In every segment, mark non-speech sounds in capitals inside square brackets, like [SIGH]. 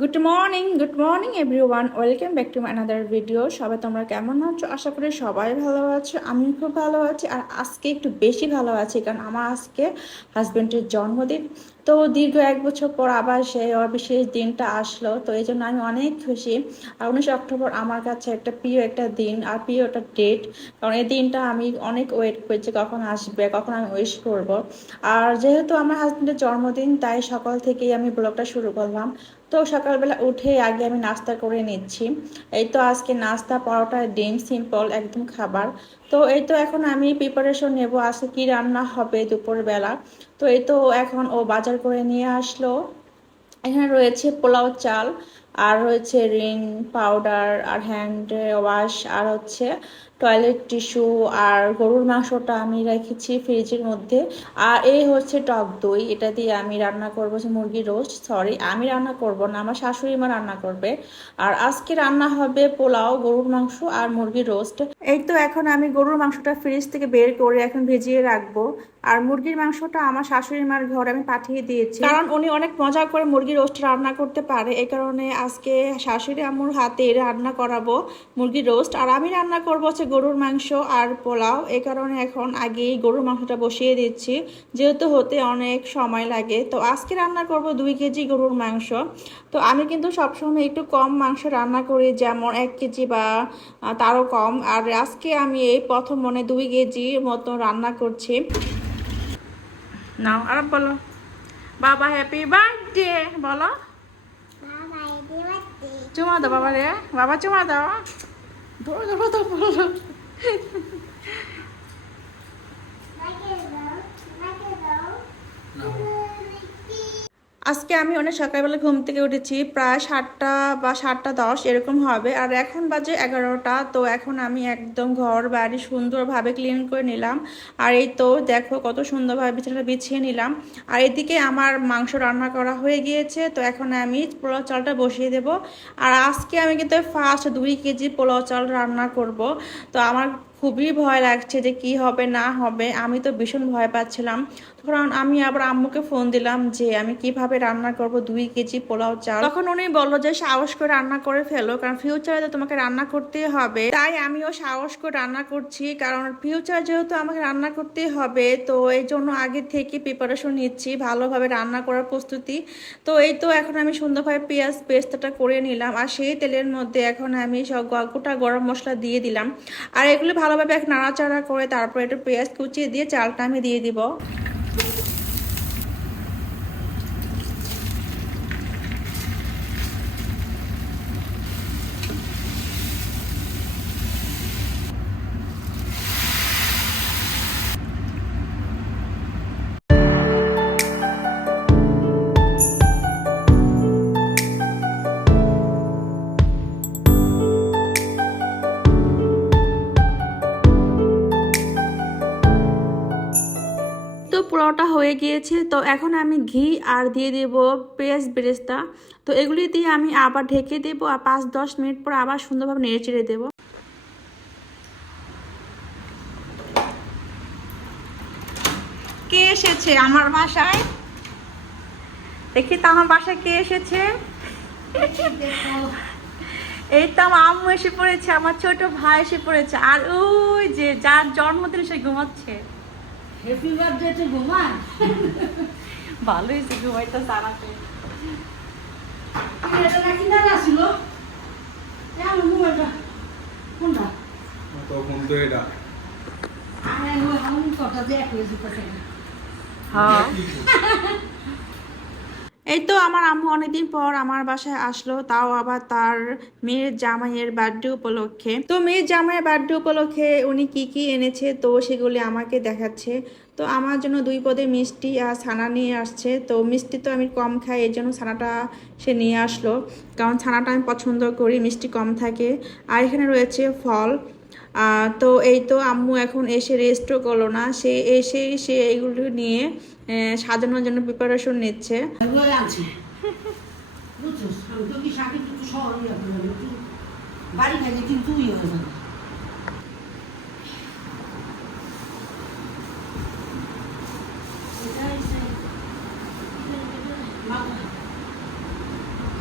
Good morning good morning everyone welcome back to another video সবাই তোমরা কেমন আছো? আশা করি সবাই ভালো আছো। আমি খুব ভালো আছি। আর আজকে একটু বেশি ভালো আছি, কারণ আমার আজকে হাজব্যান্ডের জন্মদিন। তো দীর্ঘ এক বছর পর আবার সেই বিশেষ দিনটা আসলো। তো এই জন্য আমি অনেক খুশি। আর উনিশে অক্টোবর আমার কাছে একটা প্রিয় একটা দিন আর প্রিয় একটা ডেট কারণ এই দিনটা আমি অনেক ওয়েট করছি কখন আসবে, কখন আমি উইশ করব। আর যেহেতু আমার হাজব্যান্ডের জন্মদিন, তাই সকাল থেকেই আমি ব্লগটা শুরু করলাম। তো সকালবেলা উঠে আগে আমি নাস্তা করে নিচ্ছি। এই তো আজকে নাস্তা, পরোটা, ডিম সিম্পল একদম খাবার। তো এই তো এখন আমি প্রিপারেশন নেব, আজকে কি রান্না হবে দুপুরবেলা। তো এই তো এখন ও বাজার করে নিয়ে আসলো। এখানে রয়েছে পোলাও চাল, আর রয়েছে রিং পাউডার, আর হ্যান্ড ওয়াশ আর হচ্ছে টয়লেট টিস্যু আর গরুর মাংসটা আমি রেখেছি ফ্রিজের মধ্যে। আর এই হচ্ছে টক দই, এটা দিয়ে আমি রান্না করব যে মুরগির রোস্ট সরি আমি রান্না করব না, আমার শাশুড়ি মা রান্না করবে। আর আজকে রান্না হবে পোলাও, গরুর মাংস আর মুরগির রোস্ট এই তো এখন আমি গরুর মাংসটা ফ্রিজ থেকে বের করে এখন ভেজিয়ে রাখব। আর মুরগির মাংসটা আমার শাশুড়ি মার ঘরে আমি পাঠিয়ে দিয়েছি। কারণ উনি অনেক মজা করে মুরগির রোস্ট রান্না করতে পারে। এই কারণে আজকে শাশুড়ি আমার হাতে রান্না করাবো মুরগির রোস্ট। আর আমি রান্না করব হচ্ছে গরুর মাংস আর পোলাও। এই কারণে এখন আগেই গরুর মাংসটা বসিয়ে দিচ্ছি। যেহেতু হতে অনেক সময় লাগে। তো আজকে রান্না করব দুই কেজি গরুর মাংস। তো আমি কিন্তু সবসময় একটু কম মাংস রান্না করি, যেমন এক কেজি বা তারও কম। আর আজকে আমি এই প্রথম মনে দুই কেজির মতো রান্না করছি। নাও আর বলো। বাবা হ্যাপি বার্থডে বলো। চুমা দাও বাবা রে বাবা চুমা দাও। ধরো ধরো তো বলো আজকে আমি অনেক সকালবেলা ঘুম থেকে উঠেছি, প্রায় সাতটা বা সাতটা দশ এরকম হবে। আর এখন বাজে এগারোটা, তো এখন আমি একদম ঘর বাড়ি সুন্দরভাবে ক্লিন করে নিলাম। আর এই তো দেখো কত সুন্দরভাবে বিছানাটা বিছিয়ে নিলাম। আর এদিকে আমার মাংস রান্না করা হয়ে গিয়েছে, তো এখন আমি পোলাও চালটা বসিয়ে দেব। আর আজকে আমি কিন্তু ফার্স্ট দুই কেজি পোলাও চাল রান্না করব। তো আমার খুবই ভয় লাগছে যে কি হবে, না হবে। আমি তো ভীষণ ভয় পাচ্ছিলাম। তখন আমি আবার আম্মুকে ফোন দিলাম যে, আমি কীভাবে রান্না করব দুই কেজি পোলাও চাল? তখন উনি বলল যে, সাহস করে রান্না করে ফেলো, কারণ ফিউচারে তো তোমাকে রান্না করতেই হবে। তাই আমিও সাহস করে রান্না করছি, কারণ ফিউচার যেহেতু আমাকে রান্না করতেই হবে, তো এই জন্য আগে থেকে প্রিপারেশন নিচ্ছি, ভালোভাবে রান্না করার প্রস্তুতি। তো এই তো এখন আমি সুন্দরভাবে পেঁয়াজ পেস্টটা করে নিলাম, আর সেই তেলের মধ্যে এখন আমি সব গোটা গরম মশলা দিয়ে দিলাম। আর এগুলো ভালোভাবে এক নাড়াচাড়া করে তারপর একটু পেঁয়াজ কুচিয়ে দিয়ে চালটা আমি দিয়ে দিব। পোলাওটা হয়ে গিয়েছে, তো এখন আমি ঘি আর দিয়ে দেব পেঁয়াজ বেরেস্তা। তো এগুলি দিয়ে আমি আবার ঢেকে দেবো আর পাঁচ দশ মিনিট পর আবার সুন্দরভাবে নেড়ে চেড়ে দেবো। কে এসেছে আমার বাসায়? দেখি তো আমার বাসায় কে এসেছে? এই তো আমার আম্মু এসে পড়েছে, আমার ছোট ভাই এসে পড়েছে, আর ওই যে যার জন্মদিন সে ঘুমাচ্ছে। হ্যাপি বার্থডে টু ঘুমান ভালো হয়েছে ঘুমাইতে সারাতে। এটা নাকি না আসিল এমন মোবাইলটা কোনটা? তখন তো এটা। আমি ওই হামুন কটা দেখ হয়েছে হ্যাঁ। এই তো আমার আম্মু অনেকদিন পর আমার বাসায় আসলো, তাও আবার তার মেয়ের জামাইয়ের বার্থডে উপলক্ষে। তো মেয়ের জামাইয়ের বার্থডে উপলক্ষে উনি কি কি এনেছে তো সেগুলি আমাকে দেখাচ্ছে। তো আমার জন্য দুই পদে মিষ্টি আর ছানা নিয়ে আসছে। তো মিষ্টি তো আমি কম খাই, এর জন্য ছানাটা সে নিয়ে আসলো। কারণ ছানাটা আমি পছন্দ করি, মিষ্টি কম থাকে। আর এখানে রয়েছে ফল। তো এই তো আম্মু এখন এসে রেস্টও করল না। সে এসেই সে এইগুলো নিয়ে সাজানোর জন্য প্রিপারেশন নিচ্ছে। ইয়ে বাড়ি কিন্তু ইয়ে হয়ে যাবে।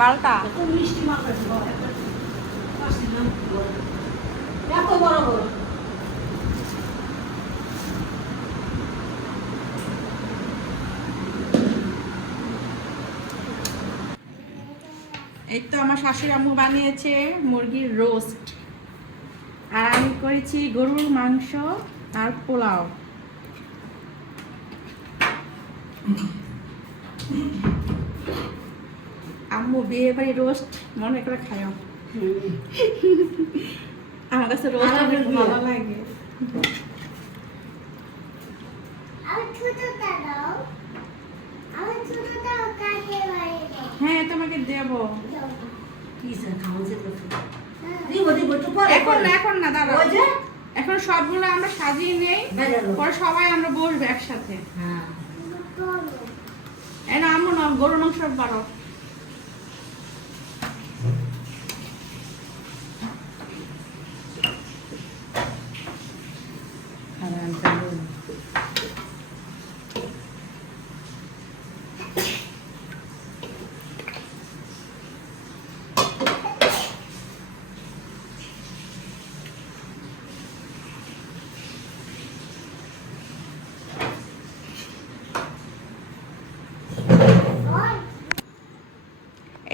মালটা। মিষ্টি মাল এত বড় এই তো আমার শাশুড়ি আম্মু বানিয়েছে মুরগির রোস্ট। আর আমি করেছি গরুর মাংস আর পোলাও। আম্মু বিয়ে বাড়ি রোস্ট মনে করে খাও আমার কাছে অনেক ভালো লাগে। আমার ছোটটা দাও। আমার ছোটটা কাকে বাড়ি দাও হ্যাঁ তোমাকে দেবো। পরে এখন না এখন না দাদা এখন সবগুলো আমরা সাজিয়ে নেই। পরে সবাই আমরা বসবো একসাথে। হ্যাঁ। না আম্মু না গরু মাংস বারো হারাম চালু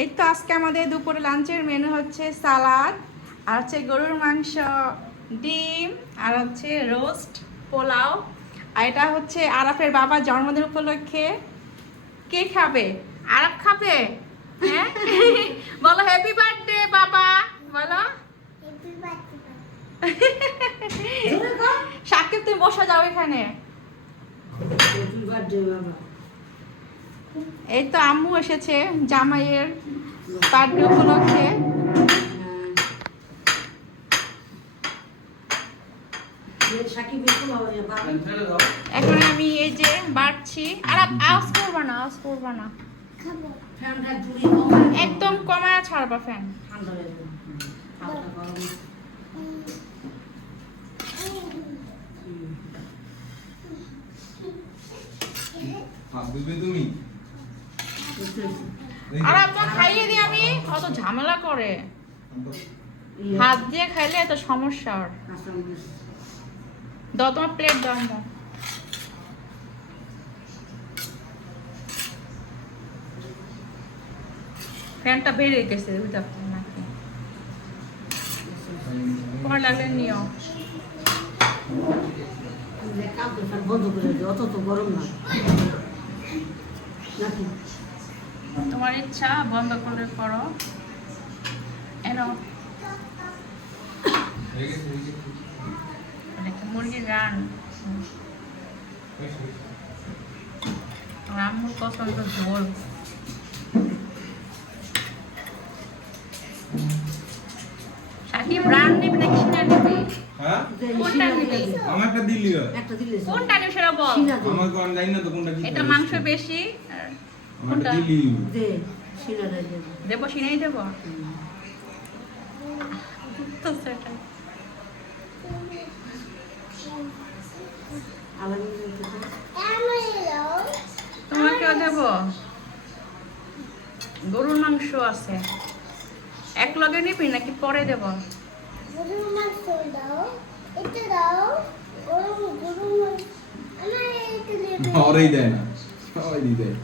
এই তো আজকে আমাদের দুপুরে লাঞ্চের মেনু হচ্ছে সালাদ আর হচ্ছে গরুর মাংস ডিম আর হচ্ছে রোস্ট পোলাও আর এটা হচ্ছে আরাফের বাবার জন্মদিন উপলক্ষে কে খাবে? আরাফ খাবে? হ্যাঁ? [LAUGHS] বলো হ্যাপি বার্থডে বাবা। বলো। [LAUGHS] সাকিব তুমি বসে যাও এখানে। এই তো আম্মু এসেছে জামাইয়ের। বার্থডে উপলক্ষে এখন আমি এই যে বাড়ছি। আর আওয়াজ করবা না, আওয়াজ করবা না। একদম কমায় ছাড়বা ফ্যান ধুবে তুমি? আর আপনার খাইয়ে দিই আমি। কত ঝামেলা করে। হাত দিয়ে খাইলে এত সমস্যা আর। দাও, তোমার প্লেট দাও, আম্মু। ফ্যানটা বেড়ে গেছে বুঝতে নাকি। তোমার লাগলে নিও। বন্ধ করে দিও, অত তো গরম না। নাকি? তোমার ইচ্ছা বন্ধ করে করো। এনো। মুরগির। রামুর পছন্দ ঝোল সাকিব রান নিবি নাকি সিনা নিবি? হ্যাঁ? কোনটা নিবি? দিলে। কোনটা সেটা বল। আমার কোন জানি না তো কোনটা এটা মাংস বেশি দে দে দেবো সিনাই তো তোমাকেও গরুর মাংস আছে। এক লগে নিবি নাকি পরে দেব? গরুর মাংস দাও এটা দাও গরুর গরুর মাংস আমার এটা দেবে। না। দিয়ে দেয়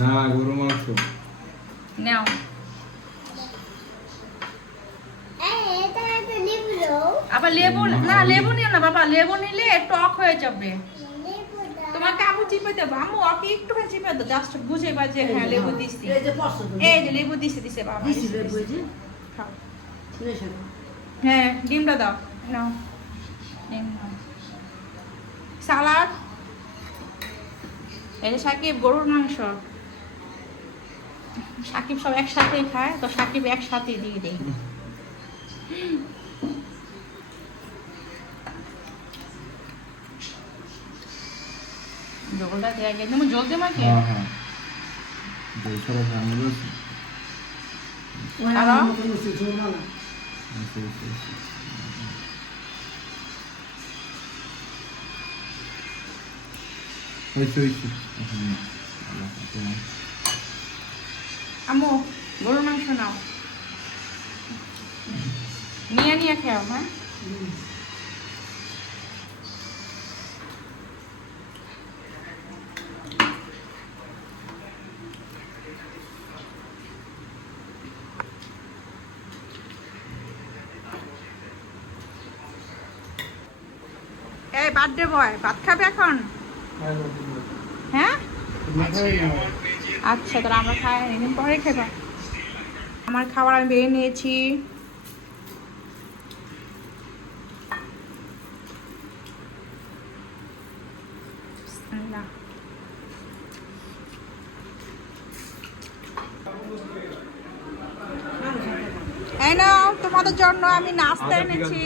না গরু মাংস। নাও। এই এটা একটা লেবু দাও আবার লেবু না লেবু নিও না বাবা লেবু নিলে টক হয়ে যাবে। তোমাকে আম্মু চিপে দেবো। আম্মু ওকে একটু চিপে দাও জাস্ট বুঝে বা যে হ্যাঁ লেবু দিছি। এই যে লেবু দিছে দিছে বাবা। হ্যাঁ ডিমটা দাও। নাও। সালাদ? এই যে সাকিব গরুর মাংস। সাকিব সব একসাথেই খায় তো সাকিব একসাথেই দিয়ে দেয়। জলটা দেওয়া গেছে। তুমি জল দিয়ে মাকে হ্যাঁ হ্যাঁ। আরও? হয়েছে হয়েছে। আম্মু গরুর মাংস নাও। নিয়ে নিয়ে খেও হ্যাঁ? এই বার্থডে বয় ভাত খাবে এখন? হ্যাঁ আচ্ছা তাহলে আমরা খাই নিন পরে খেবা আমার খাবার আমি বেড়ে নিয়েছি। এই নাও তোমাদের জন্য আমি নাস্তা এনেছি।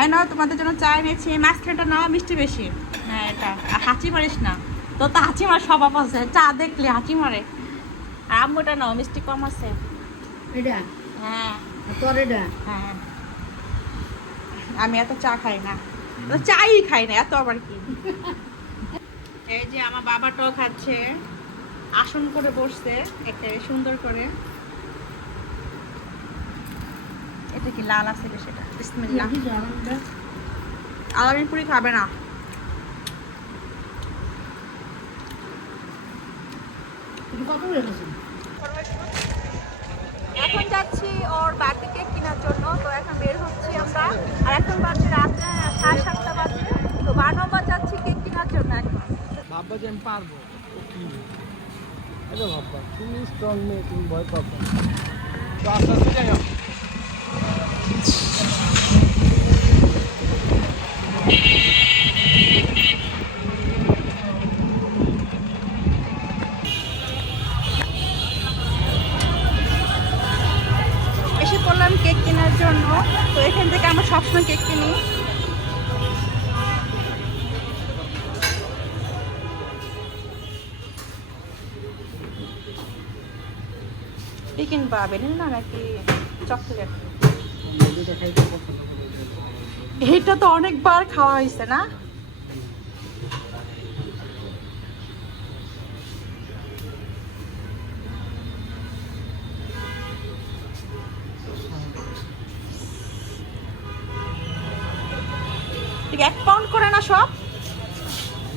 এই নাও তোমাদের জন্য চা এনেছি। মাঝখানটা নাও মিষ্টি বেশি। আর হাঁচি মারিস না। তো তো হাঁচি মার স্বভাব আছে। চা দেখলে হাঁচি মারে। আর আম্মুটা নাও মিষ্টি কম আছে। এটা? হ্যাঁ। তোর এটা? হ্যাঁ। আমি এত চা খাই না। তো চাই খাই না এত আবার কি? এই যে আমার বাবা বাবাটাও খাচ্ছে। আসন করে বসছে একটা সুন্দর করে। এটা কি লাল আছে সেটা? বিসমিল্লাহ। আলামিন পুরি খাবে না। কত এখন যাচ্ছি ওর বার্থডে কেক কেনার জন্য তো এখন বের হচ্ছি আমরা। আর এখন বাজছে রাত সাড়ে সাতটা বাজে। তো বারোবার যাচ্ছি কেক কেনার জন্য এখন। ভাববা যে আমি পারব। এটা ভাববা তুমি স্ট্রং মেয়ে তুমি ভয় পাবো তো আস্তে আস্তে যাই জন্য। তো এখান থেকে আমরা সবসময় কেক কিনি। বা বেলেন না নাকি চকলেট? এটা তো অনেকবার খাওয়া হয়েছে না?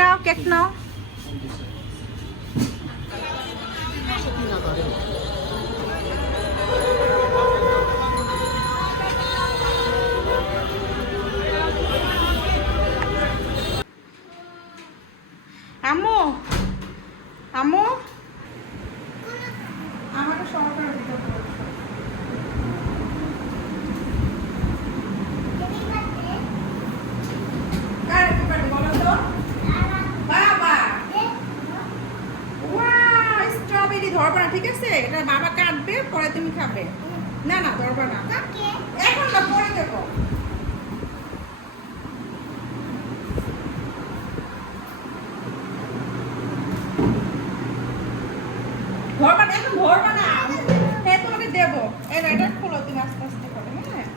নাও কেক নাও না না ধরবা না এখন না পরে দেবো ধরবা না এখন ধরবা না হ্যাঁ তোমাকে দেবো এই এটা খোলো তুমি আস্তে আস্তে করে হ্যাঁ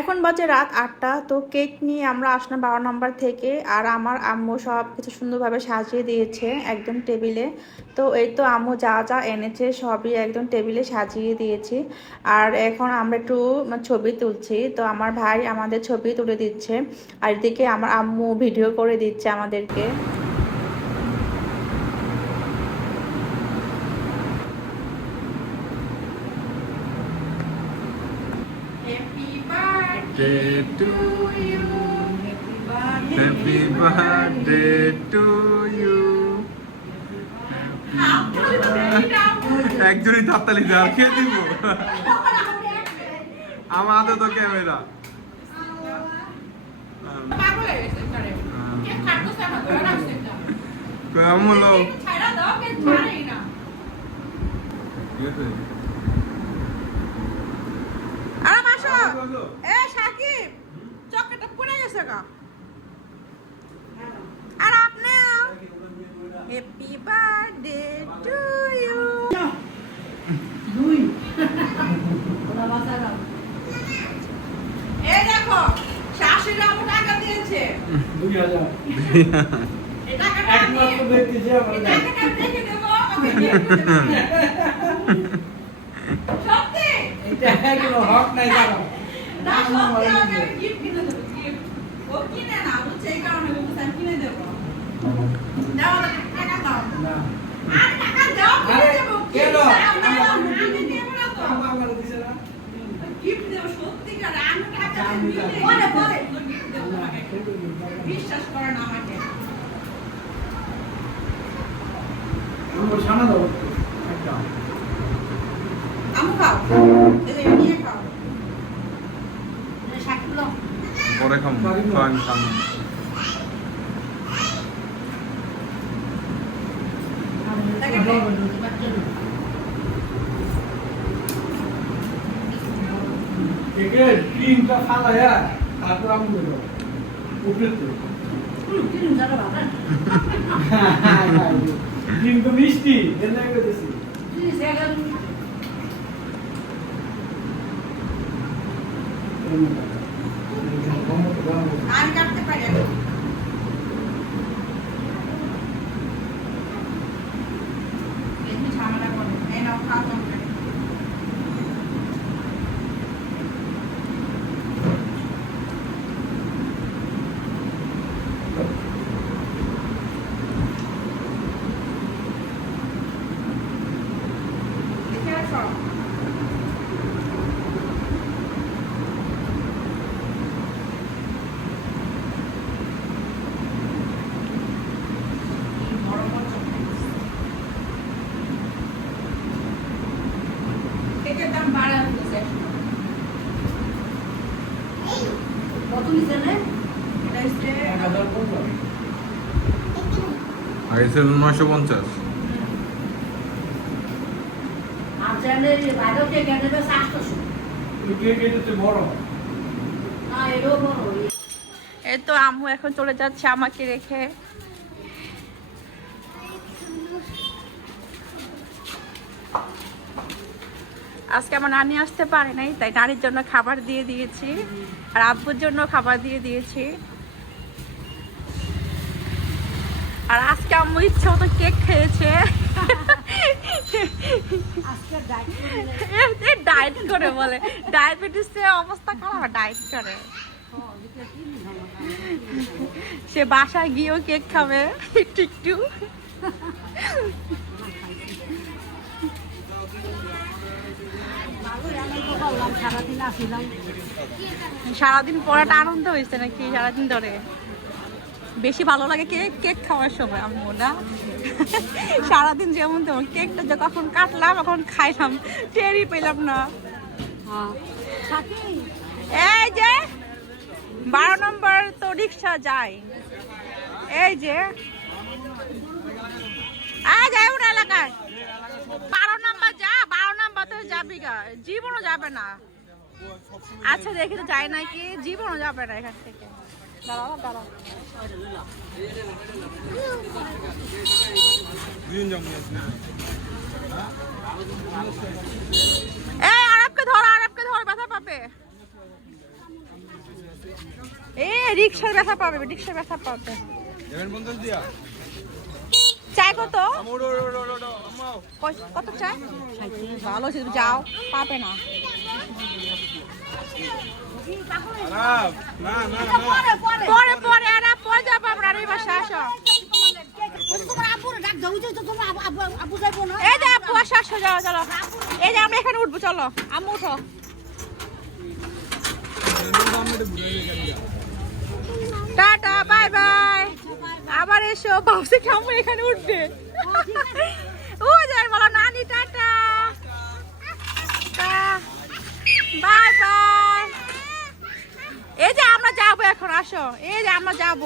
এখন বাজে রাত আটটা, তো কেক নিয়ে আমরা আসলাম বারো নম্বর থেকে, আর আমার আম্মু সব কিছু সুন্দরভাবে সাজিয়ে দিয়েছে একদম টেবিলে। তো এই তো আম্মু যা যা এনেছে সবই একদম টেবিলে সাজিয়ে দিয়েছি। আর এখন আমরা একটু ছবি তুলছি। তো আমার ভাই আমাদের ছবি তুলে দিচ্ছে, আর এদিকে আমার আম্মু ভিডিও করে দিচ্ছে আমাদেরকে। Day to you. Happy birthday to you. একজনই তাত্তালি দেওয়া কে দিব হাতে তো ক্যামেরা কেমন হলো আরাম আসো এ সাকিব চকেটা পড়ে গেছে গা আর আপনি হ্যাপি বার্থডে টু ইউ দুই। এই দেখো শাশুড়ি আমার টাকা দিয়েছে। দুই হাজার। [LAUGHS] একমাত্র ব্যক্তি যে আমার আমি। [LAUGHS] সত্যি? এটা কোনো হক নাই জানো না সত্যি আমাকে গিফট কিনে দেবো gift। ও কিনে না বুঝছে এই কারণে আমি কিনে দেবো। বিশ্বাস করে না আমাকে আমার দাও পরে খাম। খান খাম তাকে দে। একে ক্রিমটা ফালায়া তারপর আমি দেবো উপরে তো মিষ্টি এর লাগে দিছি আমি কাটতে পারি আমি। বেশি ঝামেলা করো এই নাও খাও তোমরা। দেখে আসো। এই বড় বড় chocolate। কেকের দাম বাড়া হতেছে কত নিছে না এটা হচ্ছে এক হাজার পনেরো আগে ছিল নয়শো পঞ্চাশ। এই তো এই আম্মু এখন চলে যাচ্ছে আমাকে রেখে। আজকে আমার নানি আসতে পারে নাই তাই নানির জন্য খাবার দিয়ে দিয়েছি। আর আব্বুর জন্য খাবার দিয়ে দিয়েছি। আর আজকে আম্মু ইচ্ছে মতো কেক খেয়েছে। ডায়েট করে বলে। ডায়াবেটিসের অবস্থা খারাপ ডায়েট করে। সে বাসায় গিয়েও কেক খাবে একটু একটু। সারাদিন পরে আনন্দ হয়েছে নাকি? সারাদিন ধরে? বেশি ভালো লাগে কেক কেক খাওয়ার সময়, আম্মু, না? [LAUGHS] সারাদিন যেমন তেমন কেকটা যে কখন কাটলাম, এখন খাইলাম, টেরই পেলাম না। এই যে, বারো নম্বর তো রিক্সা যায়। এই যে আয় যাই ওর এলাকায়। বারো নাম্বার যা, বারো নাম্বার তো যাবি গা, জীবনও যাবে না। আচ্ছা দেখি তো যায় নাকি, জীবনও যাবে না এখান থেকে। এই আরবকে ধর আরবকে ধর ব্যথা পাবে। এ রিক্সার ব্যথা পাবে রিক্সার ব্যথা পাবে। চাই কত? কত চাই? ভালো যাও পাবে না। পরে পরে। আর পরে যাব এই বাসা আসো। যে এই আপু আসো আসো যাও চলো। এই যে আমরা এখানে উঠবো চলো। আম্মু উঠো। Tata bye bye. আবার এসো ভাবছি কি আম্মু এখানে উঠবে। ও যাই বলো নানি টাটা। Bye by. যাব এখন, আসো। এই যে আমরা যাব।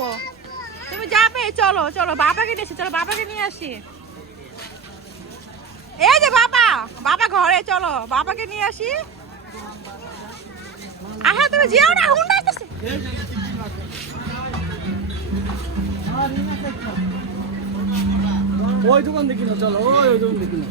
তুমি যাবে? চলো চলো, বাবাকে নিয়ে চলো, বাবাকে নিয়ে আসি। এই যে বাবা বাবা ঘরে, চলো, বাবাকে নিয়ে আসি। আহা, তুমি যেও না ওই দোকান দেখি না, চলো, ওই দোকান দেখি না।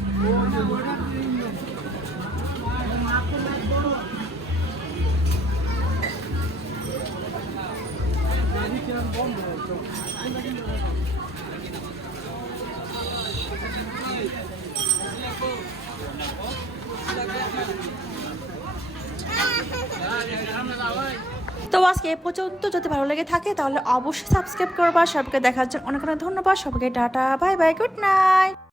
তো আজকে এ পর্যন্ত যদি ভালো লেগে থাকে, তাহলে অবশ্যই সাবস্ক্রাইব করবা। সবকে দেখার জন্য অনেক অনেক ধন্যবাদ। সবকে tata bye bye good night